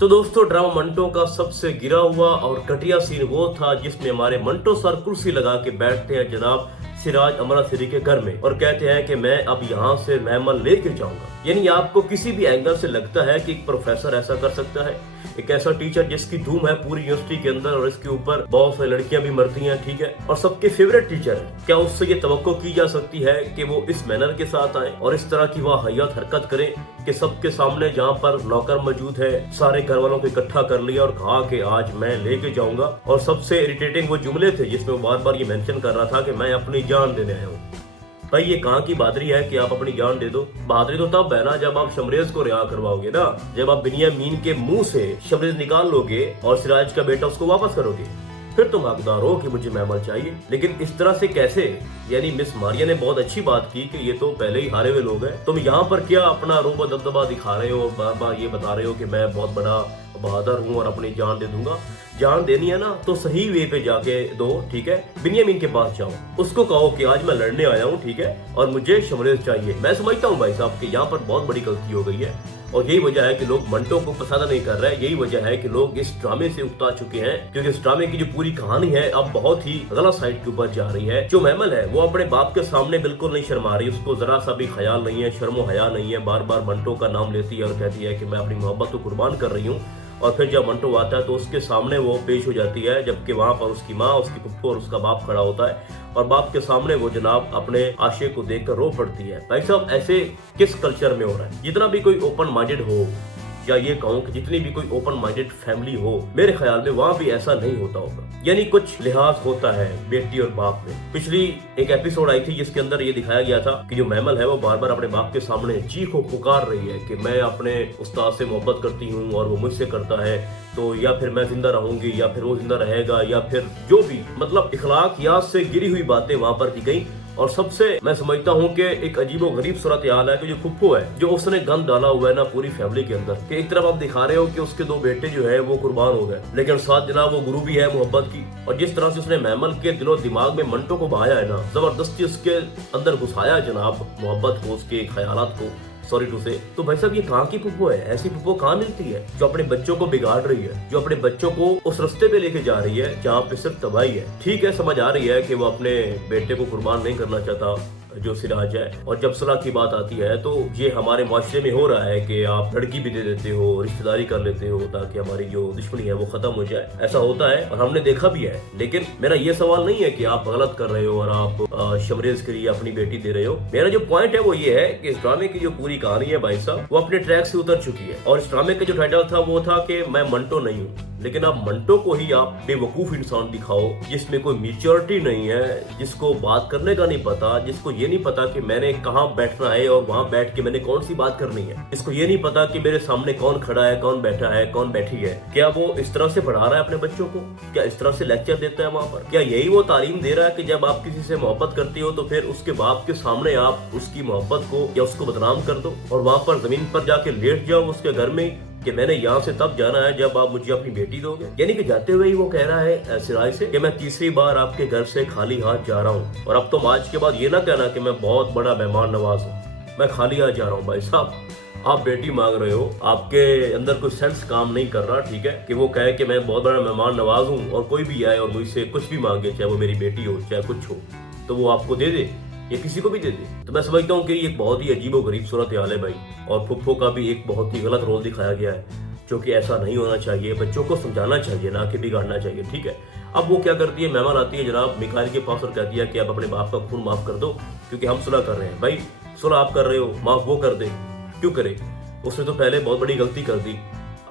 तो दोस्तों, ड्रामा मंटो का सबसे गिरा हुआ और घटिया सीन वो था जिसमें हमारे मंटो सर कुर्सी लगा के बैठते हैं जनाब सिराज अमरा सिरी के घर में और कहते हैं कि मैं अब यहाँ से मेहमान लेके जाऊंगा। यानी आपको किसी भी एंगल से लगता है कि एक प्रोफेसर ऐसा कर सकता है, एक ऐसा टीचर जिसकी धूम है पूरी यूनिवर्सिटी के अंदर और इसके ऊपर बहुत सारी लड़कियां भी मरती हैं, ठीक है, और सबके फेवरेट टीचर है, क्या उससे ये तवक्को की जा सकती है कि वो इस मैनर के साथ आए और इस तरह की वाहियात हरकत करें कि सबके सामने जहाँ पर नौकर मौजूद है सारे घर वालों को इकट्ठा कर लिया और कहा कि आज मैं लेके जाऊंगा। और सबसे इरिटेटिंग वो जुमले थे जिसमें वो बार बार ये मेंशन कर रहा था कि मैं अपनी जान देने आया हूँ। भाई ये कहाँ की बहादुरी है कि आप अपनी जान दे दो? बहादुरी तो तब है ना जब आप शमरेज को रिहा करवाओगे ना, जब आप बिनियामीन के मुंह से शमरेज निकाल लोगे और सिराज का बेटा उसको वापस करोगे, फिर तुम हकदार हो कि मुझे मेहमान चाहिए। लेकिन इस तरह से कैसे? यानी मिस मारिया ने बहुत अच्छी बात की कि ये तो पहले ही हारे हुए लोग हैं, तुम यहाँ पर क्या अपना रोब दबदबा दिखा रहे हो और बार बार ये बता रहे हो कि मैं बहुत बड़ा बहादुर हूँ और अपनी जान दे दूंगा। जान देनी है ना तो सही वे पे जाके दो, ठीक है। बिनियामीन के पास जाओ, उसको कहो कि आज मैं लड़ने आया हूँ, ठीक है, और मुझे शमरेज चाहिए। मैं समझता हूँ भाई साहब कि यहाँ पर बहुत बड़ी गलती हो गई है और यही वजह है कि लोग मंटो को पसंद नहीं कर रहे हैं। यही वजह है कि लोग इस ड्रामे से उकता चुके हैं, क्योंकि इस ड्रामे की जो पूरी कहानी है अब बहुत ही गलत साइड के ऊपर जा रही है। जो महमल है वो अपने बाप के सामने बिल्कुल नहीं शर्मा रही, उसको जरा सा भी ख्याल नहीं है, शर्मो हया नहीं है। बार बार मंटो का नाम लेती है और कहती है कि मैं अपनी मोहब्बत को कुर्बान कर रही हूँ। और फिर जब मंटो आता है तो उसके सामने वो पेश हो जाती है, जबकि वहां पर उसकी माँ, उसकी पुप्पो और उसका बाप खड़ा होता है और बाप के सामने वो जनाब अपने आशिक को देखकर रो पड़ती है। भाई साहब, ऐसे किस कल्चर में हो रहा है? जितना भी कोई ओपन माइंडेड हो, या ये कहूँ कि जितनी भी कोई ओपन माइंडेड फैमिली हो, मेरे ख्याल में वहाँ भी ऐसा नहीं होता होगा। यानी कुछ लिहाज होता है बेटी और बाप में। पिछली एक एपिसोड आई थी जिसके अंदर ये दिखाया गया था कि जो महमल है वो बार बार अपने बाप के सामने चीखो पुकार रही है कि मैं अपने उस्ताद से मोहब्बत करती हूँ और वो मुझसे करता है, तो या फिर मैं जिंदा रहूंगी या फिर वो जिंदा रहेगा, या फिर जो भी, मतलब इखलाकियात से गिरी हुई बातें वहां पर की गई। और सबसे मैं समझता हूँ कि एक अजीबो गरीब सूरत हाल है कि जो फुप्पो है, जो उसने गंद डाला हुआ है ना पूरी फैमिली के अंदर, कि एक तरफ आप दिखा रहे हो कि उसके दो बेटे जो है वो कुर्बान हो गए, लेकिन साथ जनाब वो गुरु भी है मोहब्बत की। और जिस तरह से उसने महमल के दिलो दिमाग में मंटो को बहाया है ना, जबरदस्ती उसके अंदर घुसाया जनाब मोहब्बत को, उसके ख्यालात को, सॉरी टू से। तो भाई साहब, ये कहाँ की पुप्पो है? ऐसी पुप्पो कहाँ मिलती है जो अपने बच्चों को बिगाड़ रही है, जो अपने बच्चों को उस रास्ते पे लेके जा रही है जहाँ पे सिर्फ तबाही है। ठीक है, समझ आ रही है कि वो अपने बेटे को कुर्बान नहीं करना चाहता जो सिराज है। और जब सुलह की बात आती है तो ये हमारे माशरे में हो रहा है कि आप लड़की भी दे देते हो, रिश्तेदारी कर लेते हो ताकि हमारी जो दुश्मनी है वो खत्म हो जाए। ऐसा होता है और हमने देखा भी है। लेकिन मेरा ये सवाल नहीं है कि आप गलत कर रहे हो और आप शमरेज के लिए अपनी बेटी दे रहे हो। मेरा जो पॉइंट है वो ये है कि इस ड्रामे की जो पूरी कहानी है भाई साहब, वो अपने ट्रैक से उतर चुकी है। और इस ड्रामे का जो टाइटल था वो था कि मैं मंटो नहीं हूँ, लेकिन आप मंटो को ही आप बेवकूफ इंसान दिखाओ जिसमें कोई मैच्योरिटी नहीं है, जिसको बात करने का नहीं पता, जिसको ये नहीं पता कि मैंने कहाँ बैठना है और वहां बैठ के मैंने कौन सी बात करनी है, जिसको ये नहीं पता कि मेरे सामने कौन खड़ा है, कौन बैठा है, कौन बैठी है। क्या वो इस तरह से पढ़ा रहा है अपने बच्चों को? क्या इस तरह से लेक्चर देता है वहां पर? क्या यही वो तालीम दे रहा है कि जब आप किसी से मोहब्बत करती हो तो फिर उसके बाप के सामने आप उसकी मोहब्बत को या उसको बदनाम कर दो और वहां पर जमीन पर जाके लेट जाओ उसके घर में कि मैंने यहाँ से तब जाना है जब आप मुझे अपनी बेटी दोगे? यानी कि जाते हुए ही वो कह रहा है सिराज से कि मैं तीसरी बार आपके घर से खाली हाथ जा रहा हूँ और अब तुम आज के बाद ये ना कहना कि मैं बहुत बड़ा मेहमान नवाज हूँ, मैं खाली हाथ जा रहा हूँ। भाई साहब, आप बेटी मांग रहे हो, आपके अंदर कोई सेंस काम नहीं कर रहा, ठीक है, कि वो कहे कि मैं बहुत बड़ा मेहमान नवाज हूँ और कोई भी आए और मुझसे कुछ भी मांगे, चाहे वो मेरी बेटी हो चाहे कुछ हो, तो वो आपको दे दे या किसी को भी दे दे। तो मैं समझता हूँ कि ये बहुत ही अजीबो गरीब सूरत हाल है भाई। और फुप्पो का भी एक बहुत ही गलत रोल दिखाया गया है, जो कि ऐसा नहीं होना चाहिए। बच्चों को समझाना चाहिए, ना कि बिगाड़ना चाहिए, ठीक है। अब वो क्या करती है, मेहमान आती है जनाब मिकाइल के पास और कहती है कि आप अपने बाप का खून माफ कर दो क्योंकि हम सुलह कर रहे हैं। भाई सुलह आप कर रहे हो, माफ वो कर दे, क्यों करे? उसने तो पहले बहुत बड़ी गलती कर दी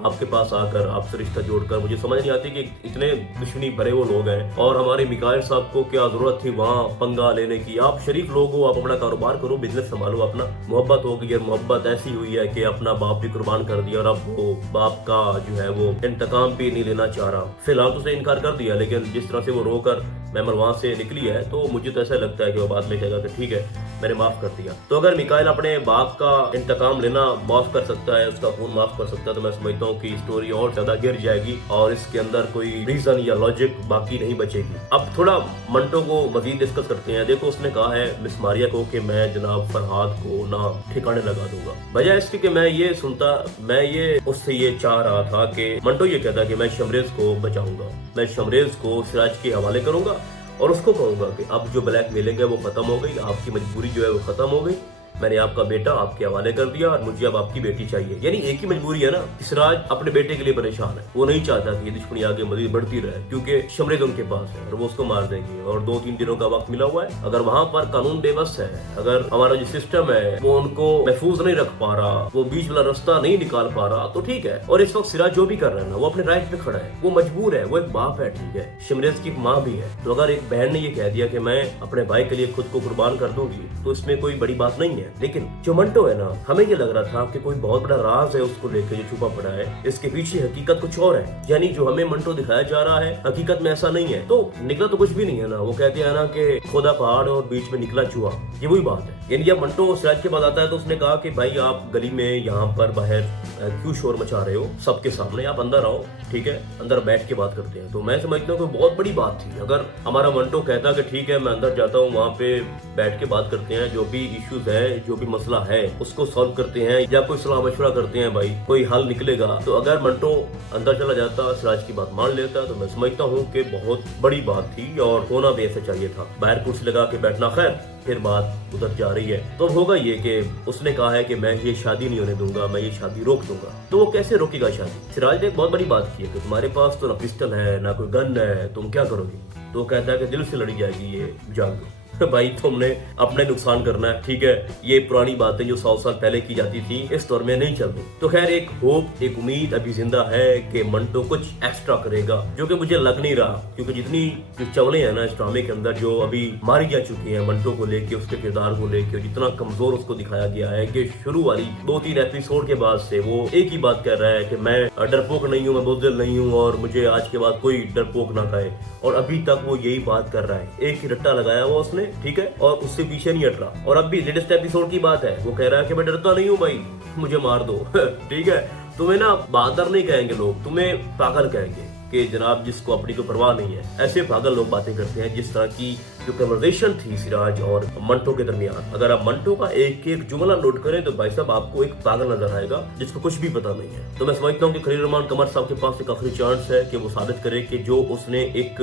आपके पास आकर, आपसे रिश्ता जोड़कर। मुझे समझ नहीं आती कि इतने दुश्मनी भरे वो लोग हैं और हमारे मिकाइल साहब को क्या जरूरत थी वहाँ पंगा लेने की? आप शरीफ लोग हो, आप अपना कारोबार करो, बिजनेस संभालो अपना। मोहब्बत हो गई और मोहब्बत ऐसी हुई है कि अपना बाप भी कुर्बान कर दिया और अब वो बाप का जो है वो इंतकाम भी नहीं लेना चाह रहा। फिलहाल तो उसने इनकार कर दिया, लेकिन जिस तरह से वो रोकर महमल वहां से निकली है तो मुझे तो ऐसा लगता है कि वो बाद में कहेगा कि ठीक है मैंने माफ कर दिया। तो अगर मिकाइल अपने बाप का इंतकाम लेना माफ कर सकता है, उसका खून माफ कर सकता है, तो मैं समझता हूँ कि स्टोरी और ज्यादा गिर जाएगी और इसके अंदर कोई रीजन या लॉजिक बाकी नहीं बचेगी। अब थोड़ा मंटो को मजीद डिस्कस करते हैं। देखो उसने कहा है मिस मारिया को कि मैं जनाब फरहाद को ना ठिकाने लगा दूंगा, बजाय इसके कि मैं ये उससे ये चाह रहा था कि मंटो ये कहता कि मैं शमरेज को बचाऊंगा, मैं शमरेज को सिराज के हवाले करूंगा और उसको कहूंगा कि अब जो ब्लैक मेलिंग है वो खत्म हो गई, आपकी मजबूरी जो है वो खत्म हो गई, मैंने आपका बेटा आपके हवाले कर दिया और मुझे अब आपकी बेटी चाहिए। यानी एक ही मजबूरी है ना, सिराज अपने बेटे के लिए परेशान है, वो नहीं चाहता कि ये दुश्मनी आगे मजीद बढ़ती रहे क्योंकि शमरेज उनके पास है और वो उसको मार देंगे और 2-3 दिनों का वक्त मिला हुआ है। अगर वहां पर कानून बेबस है, अगर हमारा जो सिस्टम है वो उनको महफूज नहीं रख पा रहा, वो बीच वाला रास्ता नहीं निकाल पा रहा, तो ठीक है। और इस वक्त सिराज जो भी कर रहा है ना वो अपने राइट पे खड़ा है, वो मजबूर है, वो एक बाप है, ठीक है, शमरेज की माँ भी है। तो अगर एक बहन ने ये कह दिया कि मैं अपने भाई के लिए खुद को कुर्बान कर दूंगी तो इसमें कोई बड़ी बात नहीं है। लेकिन जो मंटो है ना, हमें ये लग रहा था कि कोई बहुत बड़ा राज है उसको लेकर जो छुपा पड़ा है, इसके पीछे हकीकत कुछ और है। यानी जो हमें मंटो दिखाया जा रहा है हकीकत में ऐसा नहीं है। तो निकला तो कुछ भी नहीं है ना, वो कहते हैं ना कि खोदा पहाड़ और बीच में निकला चूहा, ये वही बात है। यानी जब मंटो सिराज के पास आता है तो उसने कहा कि भाई आप गली में यहाँ पर बाहर क्यों शोर मचा रहे हो सबके सामने, आप अंदर आओ, ठीक है, अंदर बैठ के बात करते हैं। तो मैं समझता हूँ कि बहुत बड़ी बात थी। अगर हमारा मंटो कहता कि ठीक है मैं अंदर जाता हूँ, वहाँ पे बैठ के बात करते हैं, जो भी इश्यूज है, जो भी मसला है उसको सॉल्व करते हैं या कोई सलाह मशवरा करते हैं, भाई कोई हल निकलेगा। तो अगर मंटो अंदर चला जाता, सिराज की बात मान लेता, तो मैं समझता हूँ कि बहुत बड़ी बात थी और होना भी ऐसा चाहिए था। बाहर कुर्सी लगा के बैठना, खैर फिर बात उधर जा रही है। तो होगा ये कि उसने कहा है कि मैं ये शादी नहीं होने दूंगा, मैं ये शादी रोक दूंगा। तो वो कैसे रोकेगा शादी? सिराज ने एक बहुत बड़ी बात की है कि तुम्हारे पास तो ना पिस्टल है ना कोई गन है, तुम क्या करोगे? तो कहता है कि दिल से लड़ी जाएगी ये जंग। भाई तुमने अपने नुकसान करना है, ठीक है, ये पुरानी बातें जो 100 साल पहले की जाती थी इस दौर में नहीं चलती। तो खैर एक होप, एक उम्मीद अभी जिंदा है कि मंटो कुछ एक्स्ट्रा करेगा, जो कि मुझे लग नहीं रहा, क्योंकि जितनी चवले हैं ना इस ड्रामे के अंदर जो अभी मारी जा चुकी है मंटो को लेके, उसके किरदार को लेके, जितना कमजोर उसको दिखाया गया है कि शुरू वाली 2-3 एपिसोड के बाद से वो एक ही बात कर रहा है कि मैं डरपोक नहीं हूँ, मैं बुज़दिल नहीं हूँ और मुझे आज के बाद कोई डरपोक ना कहे, और अभी तक वो यही बात कर रहा है। एक ही रट्टा लगाया हुआ उसने, ठीक है, और उससे पीछे नहीं हट रहा। और अब भी लेटेस्ट एपिसोड की बात है, वो कह रहा है कि मैं डरता नहीं हूँ भाई, मुझे मार दो। ठीक है, तुम्हें ना बहादुर नहीं कहेंगे लोग, तुम्हें पागल कहेंगे कि जनाब जिसको अपनी तो परवाह नहीं है। ऐसे पागल लोग बातें करते हैं। जिस तरह की जो कन्वर्सेशन थी सिराज और मंटो के दरमियान, अगर आप मंटो का एक एक जुमला नोट करें तो भाई साहब आपको एक पागल नजर आएगा जिसको कुछ भी पता नहीं है। तो मैं समझता हूँ कि खलील रहमान कमर साहब के पास एक आखिरी चांस है कि वो साबित करे कि जो उसने एक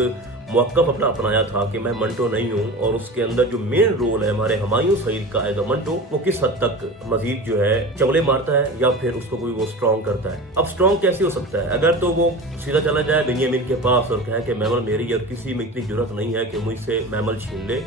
मौक़िफ़ अपना अपनाया था कि मैं मंटो नहीं हूँ, और उसके अंदर जो मेन रोल है हमारे हुमायूं सईद का एज अ मंटो, वो किस हद तक मजीद जो है चवले मारता है या फिर उसको कोई वो स्ट्रॉन्ग करता है। अब स्ट्रॉन्ग कैसे हो सकता है? अगर तो वो सीधा चला जाए बिन्यामीन के पास और कहे कि मैमल मेरी और किसी में इतनी जरूरत नहीं है कि मुझसे मैमल छीन ले,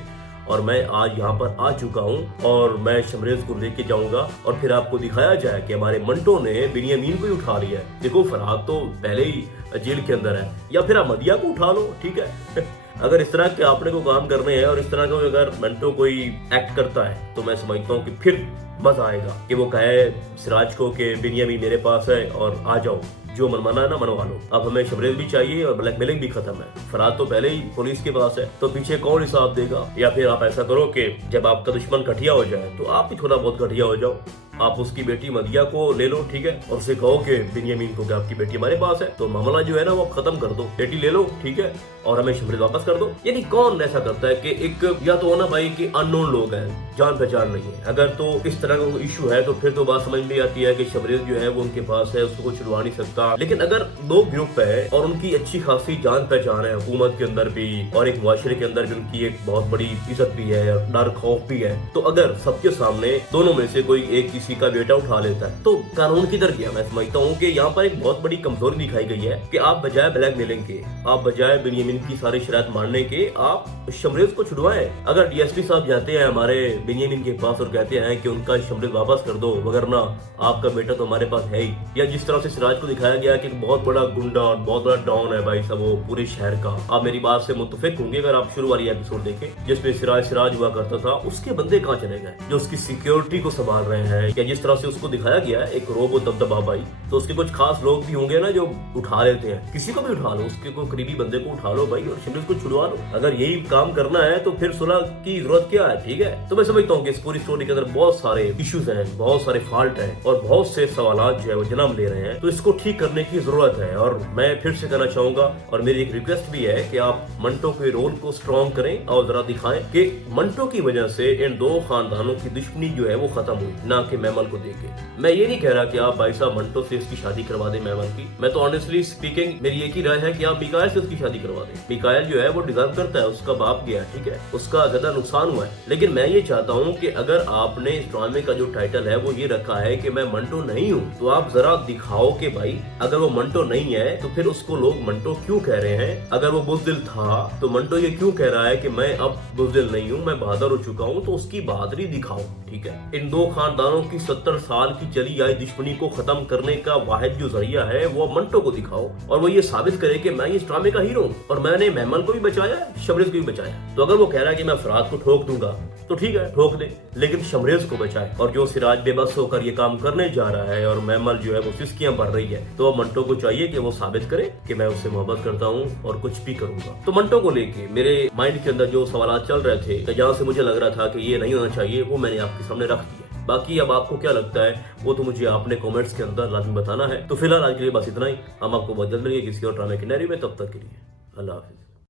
और मैं आज यहाँ पर आ चुका हूँ और मैं शमरेज को लेके जाऊंगा, और फिर आपको दिखाया जाए कि हमारे मंटो ने बिन्यामीन को ही उठा लिया है। देखो फरहाद तो पहले ही जेल के अंदर है, या फिर आप मदिया को उठा लो, ठीक है। अगर इस तरह के आपने को काम करने हैं और इस तरह का अगर मंटो कोई एक्ट करता है तो मैं समझता हूँ कि फिर मजा आएगा कि वो कहे सिराज को कि बिन्यामीन मेरे पास है और आ जाओ, जो मनमाना है ना मनवा लो, अब हमें शमरेज भी चाहिए और ब्लैकमेलिंग भी खत्म है। फरहाद तो पहले ही पुलिस के पास है, तो पीछे कौन हिसाब देगा? या फिर आप ऐसा करो कि जब आपका दुश्मन घटिया हो जाए तो आप भी थोड़ा बहुत घटिया हो जाओ, आप उसकी बेटी मदिया को ले लो, ठीक है, और उसे कहो कि बिन्यामीन को कि आपकी बेटी हमारे पास है, तो मामला जो है ना वो खत्म कर दो, बेटी ले लो, ठीक है, और हमें शमरेज वापस कर दो। यानी कौन ऐसा करता है कि एक या तो होना भाई कि अननोन लोग हैं, जान पहचान नहीं है। अगर तो इस तरह का इशू है तो फिर तो बात समझ में आती है कि शमरेज जो है वो उनके पास है, उसको कोई छुड़वा नहीं सकता। लेकिन अगर दो ग्रुप है और उनकी अच्छी खासी जान पहचान है हुकूमत के अंदर भी और एक मुआशरे के अंदर भी उनकी एक बहुत बड़ी इज्जत भी है, डर खौफ भी है, तो अगर सबके सामने दोनों में से कोई एक किसी का बेटा उठा लेता है तो कानून किधर गया? मैं समझता हूँ कि यहाँ पर एक बहुत बड़ी कमजोरी दिखाई गई है कि आप बजाय ब्लैकमेलिंग के, आप बजाय बिन्यामीन की सारी शरारत मानने के, आप शमरेज को छुड़वाएं। अगर डीएसपी साहब जाते हैं हमारे बिन्यामीन के पास और कहते हैं कि उनका कहा शमरीज वापस कर दो वगरना आपका बेटा तो हमारे पास है ही। या जिस तरह से सिराज को दिखाया गया कि एक बहुत बड़ा गुंडा और बहुत बड़ा डॉन है भाई साहब वो पूरे शहर का। आप मेरी बात से मुत्तफिक होंगे अगर आप शुरू वाली एपिसोड देखें जिसमें सिराज हुआ करता था, उसके बंदे कहाँ चले गए जो उसकी सिक्योरिटी को संभाल रहे हैं। या जिस तरह से उसको दिखाया गया एक रोबो दबदबा भाई, तो उसके कुछ खास लोग भी होंगे ना जो उठा लेते हैं, किसी को भी उठा लो, उसके कोई करीबी बंदे को उठा लो भाई और शमरीज को छुड़वा लो। अगर यही काम करना है तो फिर सुलह की जरूरत क्या है, ठीक है। तो मैं समझता हूँ कि इस पूरी स्टोरी के अंदर बहुत सारे इश्यूज हैं, बहुत सारे फॉल्ट हैं और बहुत से सवालात जो है वो जन्म ले रहे हैं, तो इसको ठीक करने की जरूरत है। और मैं फिर से कहना चाहूंगा और मेरी एक रिक्वेस्ट भी है कि आप मंटो के रोल को स्ट्रॉन्ग करें और जरा दिखाएं कि मंटो की वजह से इन दो खानदानों की दुश्मनी जो है वो खत्म हुई, ना कि मैमल को देके। मैं ये नहीं कह रहा कि आप भाई साहब मंटो से इसकी शादी करवा दें मैमल की। मैं तो ऑनेस्टली स्पीकिंग मेरी एक ही राय है कि आप मिकायल से उसकी शादी करवा दें। मिकायल जो है वो डिजर्व करता है, उसका बाप गया, ठीक है, उसका ज्यादा नुकसान हुआ है। लेकिन मैं ये चाहता हूँ कि अगर आपने इस ड्रामे का जो टाइटल है वो ये रखा है कि मैं मंटो नहीं हूँ, तो आप जरा दिखाओ कि भाई अगर वो मंटो नहीं है तो फिर उसको लोग मंटो क्यों कह रहे हैं। अगर वो बुज़दिल था तो मंटो ये क्यों कह रहा है कि मैं अब बुज़दिल नहीं हूँ, मैं बहादुर हो चुका हूँ, तो उसकी बहादुरी दिखाओ, ठीक है। इन दो खानदानों की 70 साल की चली आई दुश्मनी को खत्म करने का वाहिद जो जरिया है वो मंटो को दिखाओ और वो ये साबित करे कि मैं इस ड्रामे का हीरो हूँ और मैंने मैमल को भी बचाया, शमरीज को भी बचाया। तो अगर वो कह रहा है कि मैं फराज को ठोक दूंगा तो ठीक है ठोक दे, लेकिन शमरीज को बचाए। और जो सिराज बेबस होकर ये काम करने जा रहा है और मैमल जो है वो सिस्कियां भर रही है, तो मंटो को चाहिए कि वो साबित करे कि मैं उससे मोहब्बत करता हूँ और कुछ भी करूंगा। तो मंटो को लेके मेरे माइंड के अंदर जो सवाल चल रहे थे, जहाँ से मुझे लग रहा था कि ये नहीं होना चाहिए, वो मैंने आपके सामने रख दिया। बाकी अब आपको क्या लगता है वो तो मुझे आपने कमेंट्स के अंदर लाजमी बताना है। तो फिलहाल आज के लिए बस इतना ही। हम आपको बहुत जल्द मिलेंगे किसी और ड्रामे के नैरी में, तब तक के लिए अल्लाह हाफिज।